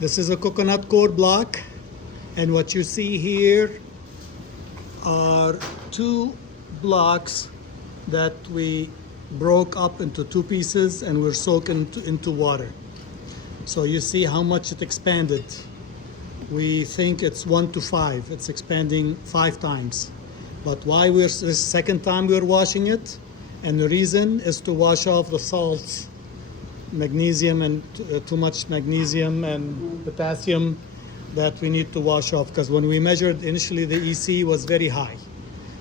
This is a coconut core block, and what you see here are two blocks that we broke up into two pieces and we're soaking into water. So you see how much it expanded. We think it's 1 to 5. It's expanding 5 times. But why this is the second time we're washing it? And the reason is to wash off the salts, magnesium and too much magnesium and potassium that we need to wash off, because when we measured initially the EC was very high.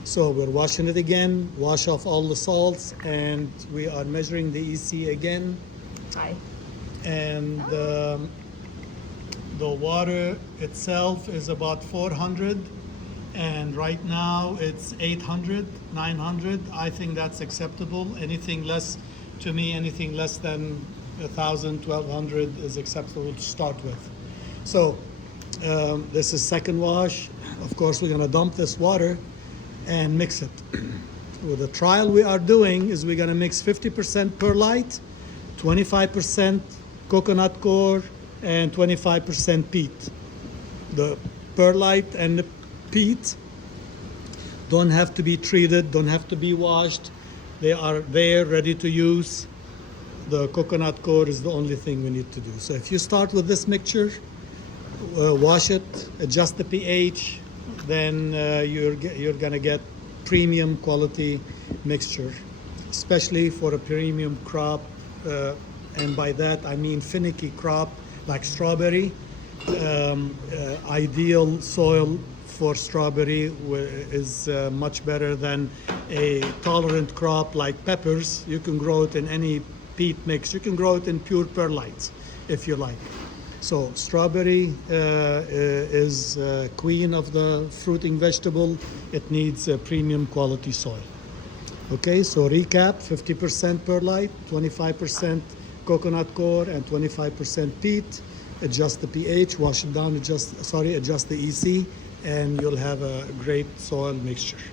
So we're washing it again, wash off all the salts, and we are measuring the EC again. Hi. And the water itself is about 400, and right now it's 800, 900. I think that's acceptable. Anything less, to me, anything less than 1,000, 1,200 is acceptable to start with. So this is second wash. Of course, we're gonna dump this water and mix it. With the trial we are doing is we're gonna mix 50% perlite, 25% coconut core, and 25% peat. The perlite and the peat don't have to be treated, don't have to be washed. They are there, ready to use. The coconut core is the only thing we need to do. So if you start with this mixture, wash it, adjust the pH, then you're gonna get premium quality mixture, especially for a premium crop, and by that I mean finicky crop like strawberry. Ideal soil for strawberry is much better than a tolerant crop like peppers. You can grow it in any peat mix. You can grow it in pure perlite if you like. So strawberry is queen of the fruiting vegetable. It needs a premium quality soil. Okay, so recap: 50% perlite, 25% coconut core, and 25% peat. Adjust the pH, wash it down, adjust the EC, and you'll have a great soil mixture.